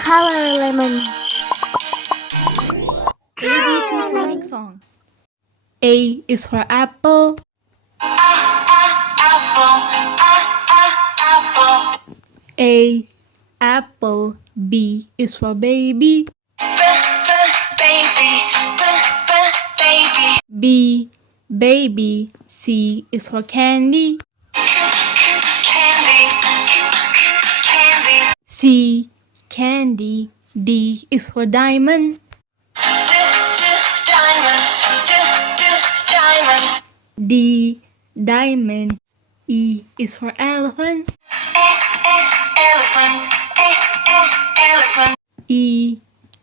Color lemon. ABC phonics song. A is for apple. A apple. B is for baby. B baby. C is for candy. C candy. D is for diamond. D diamond. E is for elephant. E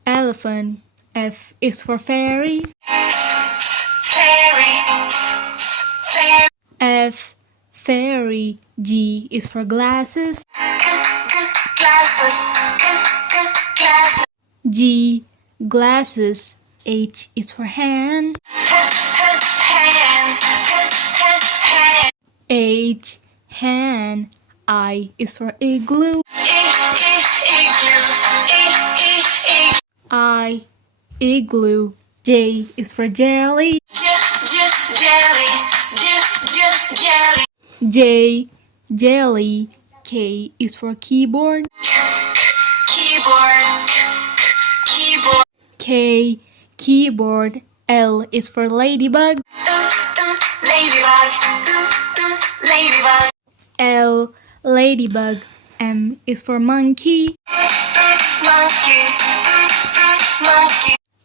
elephant. F is for fairy. F fairy. G is for glasses. G glasses. H is for hand. H hand. I is for igloo. I igloo. J is for jelly. J jelly. K is for keyboard. K keyboard. L is for ladybug. L ladybug. M is for monkey.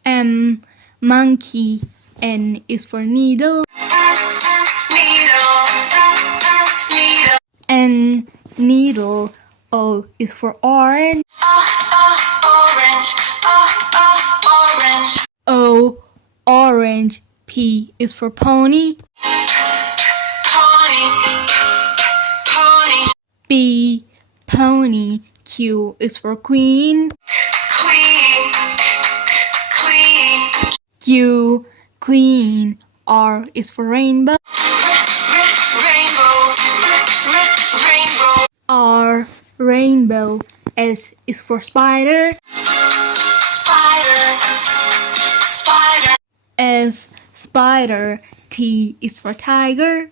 M monkey. N is for needle. N needle. O is for orange. O orange. P is for pony. P pony. Q is for queen. Q queen. R is for rainbow. R rainbow. S is for spider. S spider. T is for tiger.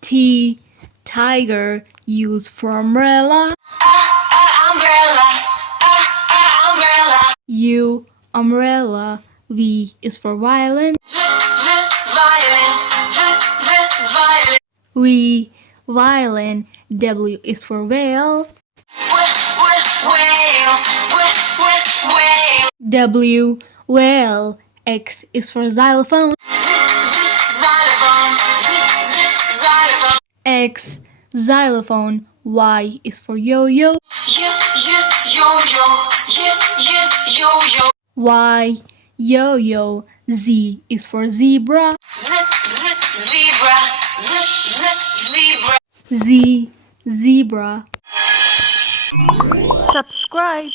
T tiger. U is for umbrella. U umbrella. V is for violin. V violin. W is for whale. W whale. X is for xylophone. X xylophone. Y is for yo-yo. Y yo-yo. Z is for zebra. Z zebra. Subscribe.